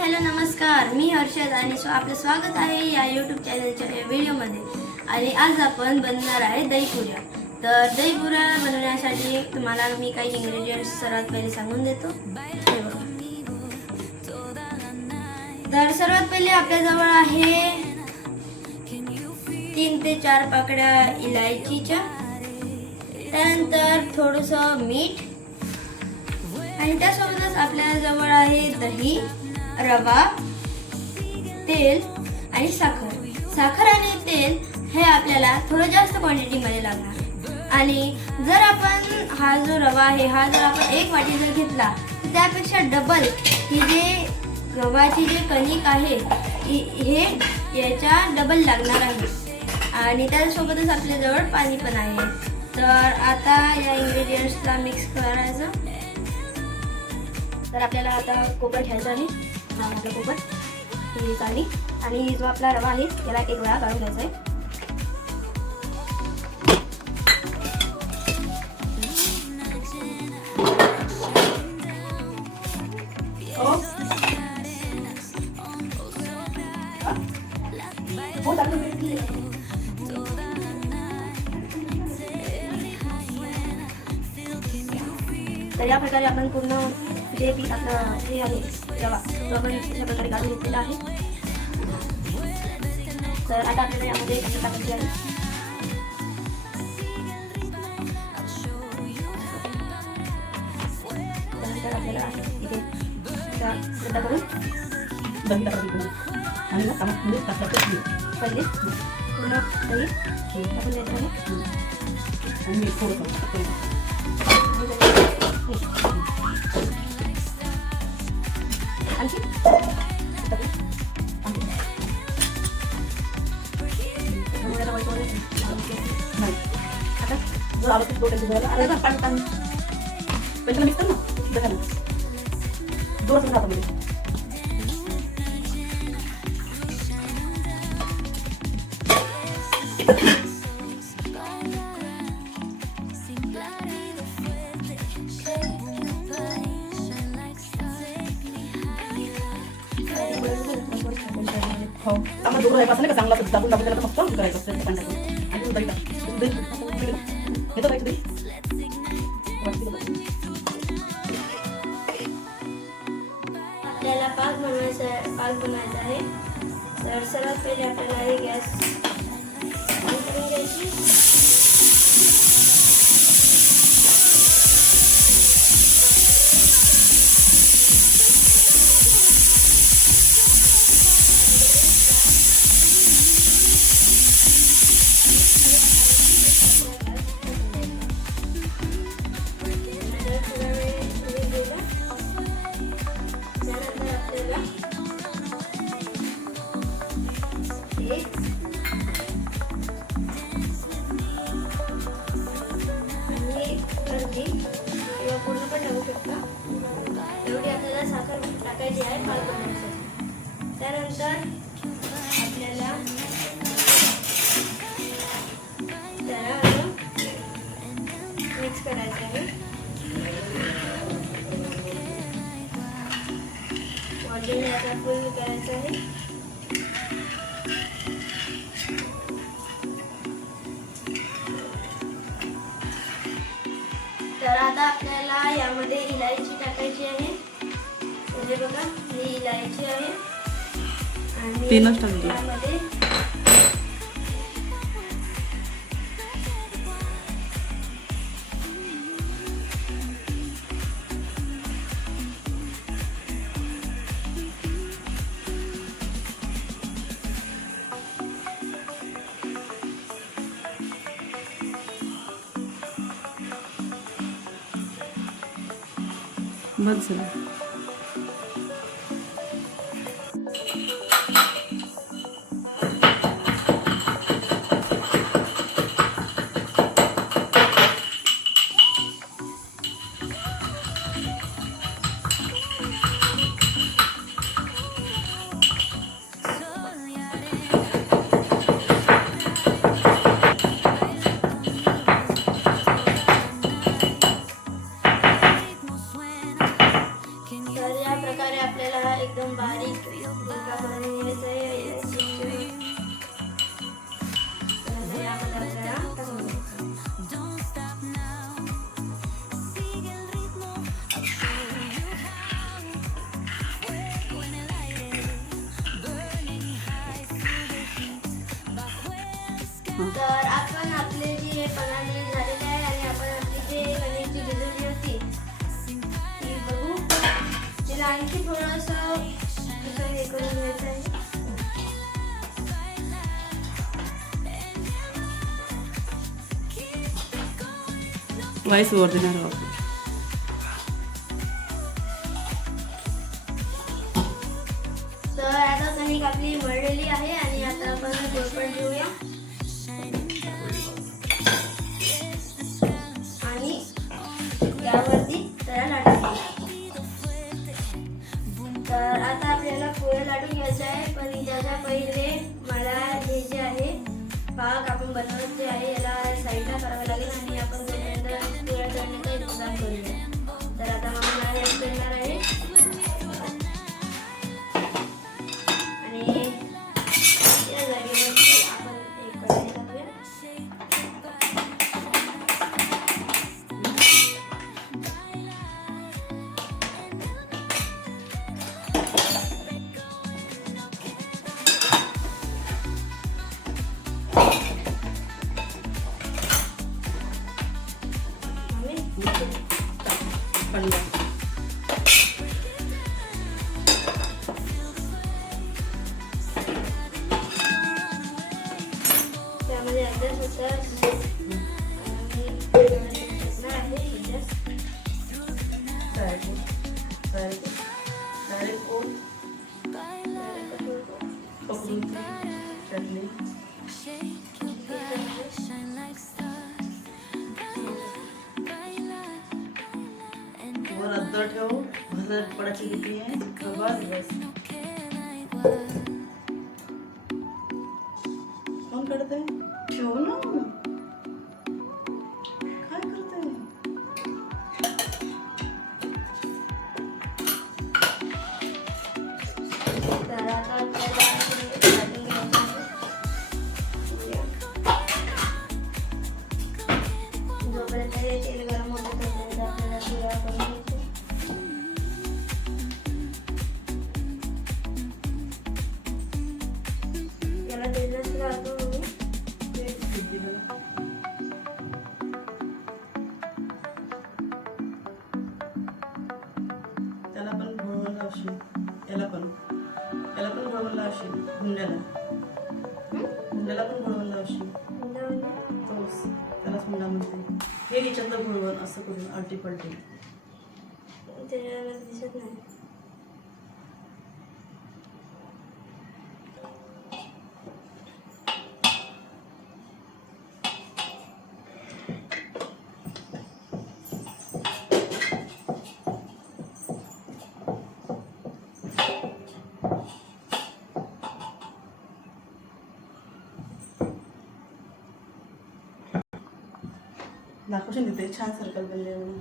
Hello नमस्कार, मी हर्षद आणि आपलं स्वागत आहे या यूट्यूब चॅनलच्या व्हिडिओमध्ये. आणि आज आपण बनवणार आहे दहीपुऱ्या. तर दहीपुऱ्या बनवण्यासाठी तुम्हाला मी काही इंग्रेडियंट्स सर्वात पहिले सांगून देतो. तर सर्वात पहिले आपल्याजवळ आहे 3 ते 4 पाकळ्या इलायचीच्या, त्यानंतर थोडंसं मीठ आणि त्यासोबतच आपल्याजवळ आहे दही, रवा, तेल आणि साखर आणि तेल हे आपल्याला थोडं जास्त क्वांटिटीमध्ये लागणार. आणि जर आपण हा जो रवा आहे हा जर आपण 1 वाटी जर घेतला तर त्यापेक्षा डबल ही जे गव्हाची जे कणिक आहे हे याच्या डबल लागणार आहे. आणि त्यासोबतच आपल्याजवळ पाणी पण आहे. तर आता या इंग्रेडियंट्सला मिक्स करायचं. तर आपल्याला आता कोपर घ्यायचा आहे. हा आपला कोपर ही चाळणी आणि जो आपला रवा आहे त्याला 1 वेळा गाळून घ्यायचा आहे. तर या प्रकारे आपण पूर्ण जे पीठ आपलं हे आहे रवा तो आपण अशा प्रकारे गाळून घेतलेला आहे. तर आता आपल्याला यामध्ये कसं टाकायचे आहे. त्यानंतर आपल्याला इथे गड्डा करून दही टाकायचं आणि पहिले पूर्ण दही टाकून द्यायचं आहे. आणि थोडंसं हो आम्हाला दूर राहायचं का चांगला दाबून दाबून त्याला मस्त करायचं असतं पाणी टाकून आणि दही घेतो काय दही आपल्याला पाक बनवायचा आहे. तर सर्वात पहिले आपल्याला हे गॅस ऑन करून घ्यायची. किंवा पूर्ण पण टाकू शकता. एवढी आपल्याला साखर टाकायची आहे पाक बनवण्यासाठी. त्यानंतर आपल्याला त्याला मिक्स करायचं आहे. वॉल्यूम याचा फुल करायचा आहे. तर आता आपल्याला यामध्ये इलायची टाकायची आहे. म्हणजे बघा ही इलायची आहे आणि यामध्ये बस झालं. बारीक तुकडा करून घ्यायचा आहे तर आता यामध्ये आपल्याला टाकून घ्यायचं. तर आपण आपले जे पराठे झालेले आहे आणि आपण आपली जे पनीरची भिजवली होती ती बघू. तिला आणखी थोडंसं हे करून घ्यायचं आहे. वाईस ओव्हर देणार आहोत. तर आता कणिक आपली मळलेली आहे आणि आता आपण गुळपण घेऊया आणि यावरती त्याला लाटून घेऊया. तर आता आपल्याला पोहे लाटून घ्यायचे आहे पण त्याच्या पहिले मला हे जे आहे पाक आपण बनवत जे आहे याला साईडला करावं लागेल आणि आपण त्याच्यानंतर पोळ्या तळण्याचा इंतजाम करूया. तर आता मग मला हे करणार आहे आणि या जागेवरती आपण एक कढई टाकूया. पंधरा. त्यामध्ये ॲडजस्ट होतं आणि टाकणार आहे ॲडजस्ट. डायरेक्ट ओल पकडून चटणी वर अद्दर ठेवू. भरत पडायची भीती आहे. बस बस कोण करते ठेव ना. काय करते तर आता आपल्याला हे लाटून घ्यायचं आहे. जोपर्यंत हे तेल गरम होतं तोपर्यंत आपल्याला पोळ्या करून घ्यायच्या. याला तेलच लागतो मी. त्याला पण घोळवून लावशील. याला पण घोळवून लावशील. हुंड्याला पण घोळवून लावशील. तोच त्यालाच हुंडा म्हणते. हे ह्याच्यात घोळवून असं करून आलटी पलटी. त्याच्यावर दिसत नाही. दाखवशील तिथे छान सर्कल बनले म्हणून.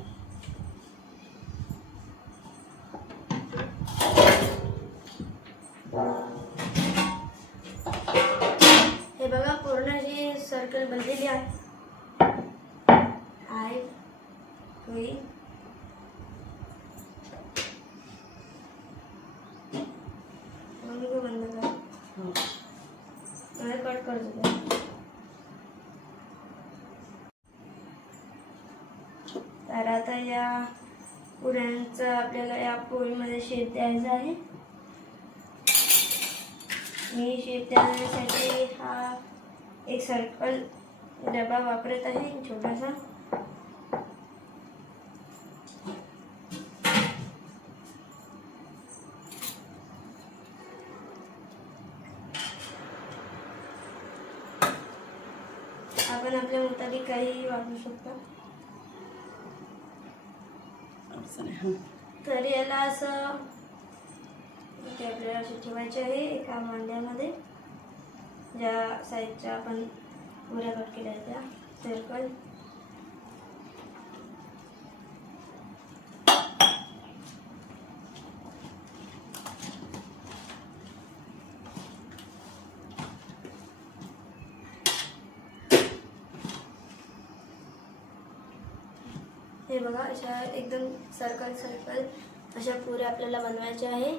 हे बघा पूर्ण जी सर्कल बनलेली आहे होईल. मग बंद कर. मला कट करतो. तर आता या पुऱ्यांचा आपल्याला या पोळीमध्ये शेप द्यायचा आहे. मी शेप देण्यासाठी हा एक सर्कल डबा वापरत आहे छोटासा. आपण आपल्या मुताबिक काही वापरू शकतो. तर याला असं इथे आपल्याला असे ठेवायचे आहे एका मांड्यामध्ये. ज्या साईडच्या आपण पुऱ्या कट केल्या त्या सर्कल. हे बघा अशा एकदम सर्कल सर्कल अशा पुऱ्या आपल्याला बनवायच्या आहे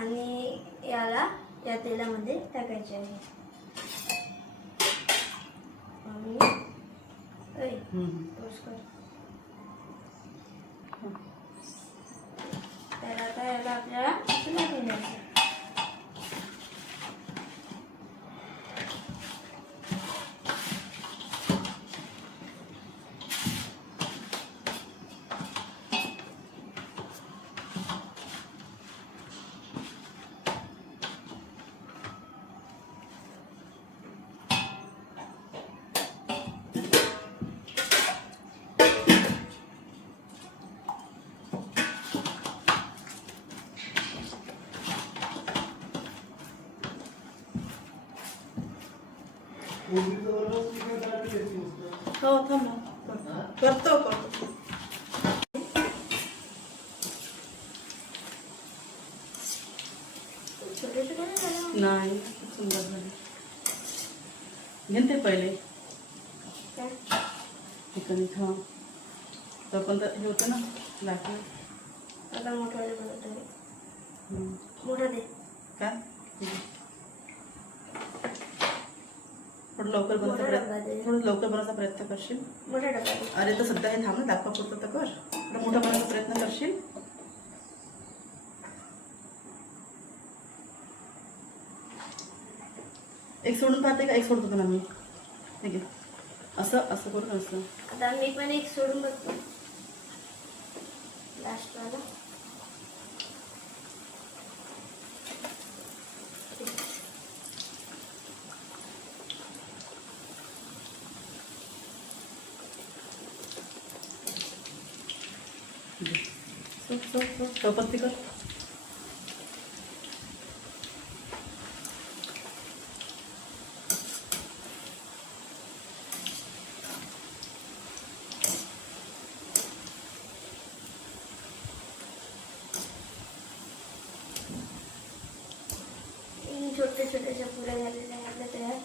आणि याला या तेलामध्ये टाकायचे आहे आणि तर आता याला आपल्याला लाटून द्यायचं. हो थांब ना. करतो छोटे छोटे नाही झाले. नाही खूप सुंदर झाले. घेते पहिले काय? ठिकाणी थांब तर पण तर हे होतं ना लागलं. आता मोठ्याने बनवतो आहे. मोठा दे. काय थोडं लवकर मोठा डबा दे. थोडं लवकर बनवायचा प्रयत्न करशील. मोठा डबा दे. अरे तर सध्या हे थांब ना दाखवा पुरतं तर कर. थोडं मोठं बनवायचा प्रयत्न करशील. एक सोडून पाहते का एक सोडतो तुला मी. ठीक आहे असं असं करून असं. आता मी पण एक सोडून बघतो लास्ट वाला. चौपत्ती कर. छोटे छोट्याशा पुऱ्या झालेल्या आहेत आपल्या तयार.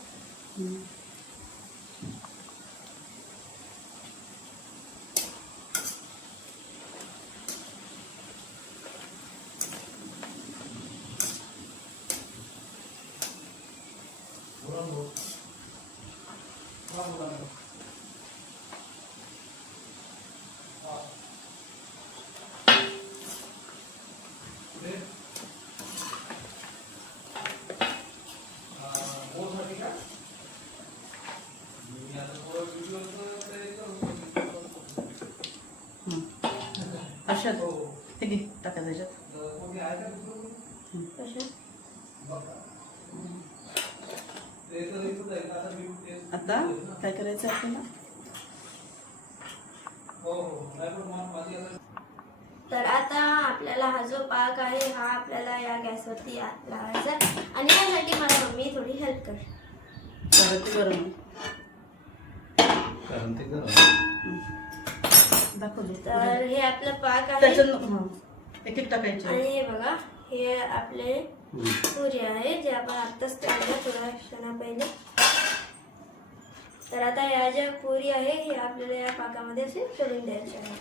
अशात हे घे टाकायचं याच्यात. आता काय करायचं आपल्याला. तर आता आपल्याला हा जो पाक आहे हा आपल्याला या गॅसवरती लावायचा आणि यासाठी मला मम्मी थोडी हेल्प कर. कारण ते गरम दाखवले. तर हे आपलं पाक आहे त्याच्यात एक एक टाकायचे. आणि हे बघा हे आपले पुरी आहे जे आपण आत्ताच काढल्या थोड्या क्षणा पहिले. तर आता या ज्या पुरी आहे हे आपल्याला या पाकामध्ये असे सोडून द्यायचे आहे.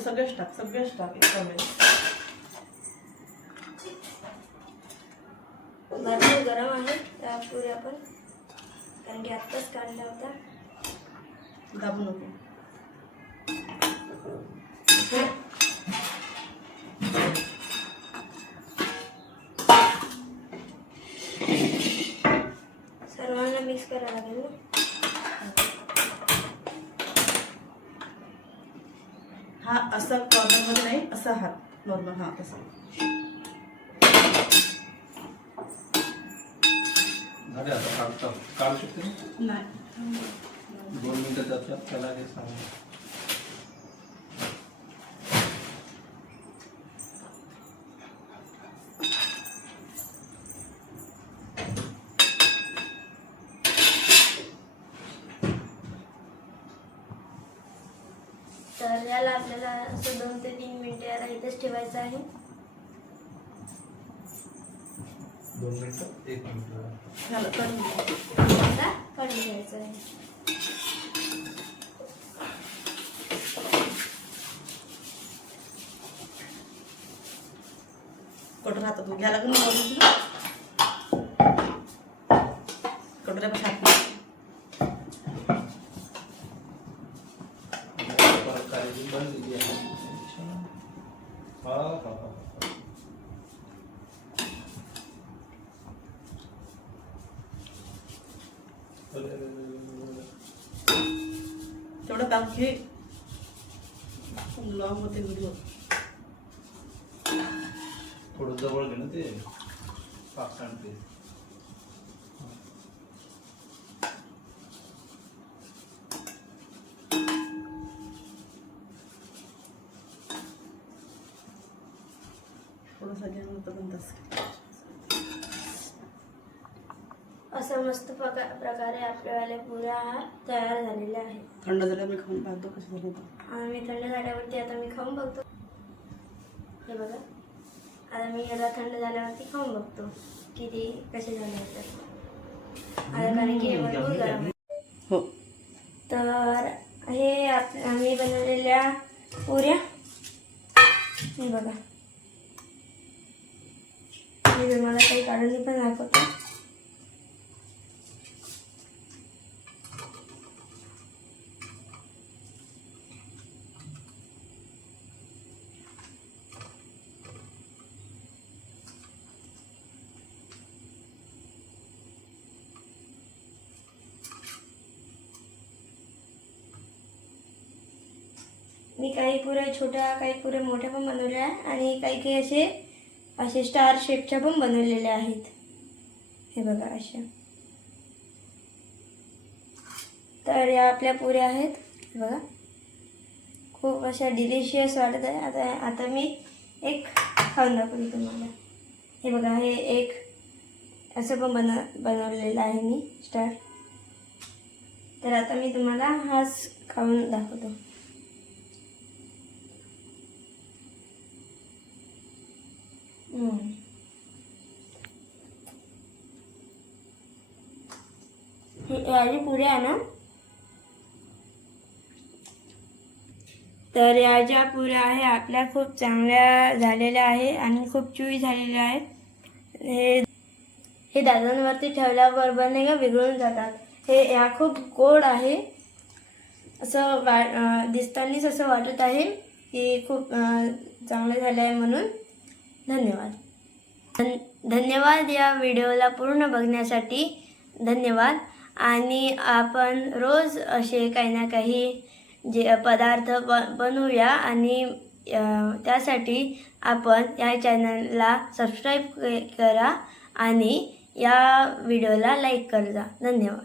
सगळेच टाक एका वेळेस. भरपूर गरम आहे त्या पुऱ्या पण कारण की आत्ताच काढला होता. दाबू नको. सर्वांना मिक्स करायला लागेल ना. हा असा कॉर्नर मध्ये नाही असा हात नॉर्मल. हा तसा झाले. आता काढू शकते ना. नाही 2 मिनिटं त्याच्यात त्याला हे सांग. तर याला आपल्याला असं 2 ते 3 मिनिटे याला इथेच ठेवायचं आहे. 2 मिनिटं 1 मिनिट झालं करून घ्या. आता काढून घ्यायचं आहे. कटोरा हातात घ्या लागून कटोऱ्यापाशी हात नाही. परत काळजी बनलेली आहे. हा हा हा तेवढं काम घे लॉंग होते व्हिडिओ. थोडं जवळ घे ना ते पाक सांगते. थोडंसं जेवण पण तसं. असं मस्त प्रकारे आपल्याला पुऱ्या तयार झालेल्या आहेत. थंड झाल्यावर मी खाऊन पाहतो कसे झाले ते. आणि थंड झाल्यावरती आता मी खाऊन बघतो. हे बघा, आता मी याला थंड झाल्यावरती खाऊन बघतो किती कसे झाले आहेत. आता कारण की हे भरपूर गरम आहे. हो तर हे आम्ही बनवलेल्या पुऱ्या हे बघा, मी तुम्हाला काही काढून पण दाखवतो. मी काही पुऱ्या छोट्या काही पुऱ्या मोठ्या पण बनवल्या आहे आणि काही काही असे स्टार शेपच्या पण बनवलेल्या आहेत. हे बघा अशा. तर या आपल्या पुऱ्या आहेत. हे बघा, खूप अशा डिलिशियस वाटत आहे. आता मी एक खाऊन दाखवते तुम्हाला. हे बघा, हे एक असं पण बनवलेलं आहे मी स्टार. तर आता मी तुम्हाला हाच खाऊन दाखवतो. याची पुऱ्या आहे ना, तर या ज्या पुऱ्या आहे आपल्या खूप चांगल्या झालेल्या आहे आणि खूप चुई झालेल्या आहेत. हे दादांवरती ठेवल्याबरोबर नाही का विरघळून जातात. हे या खूप गोड आहे असं दिसतानीच असं वाटत आहे की खूप चांगले झाले आहे म्हणून. धन्यवाद या व्हिडिओला पूर्ण बघण्यासाठी. धन्यवाद. आणि आपण रोज असे काही ना काही जे पदार्थ बनवूया आणि त्यासाठी आपण या चॅनलला सबस्क्राईब करा आणि या व्हिडिओला लाईक करा. धन्यवाद.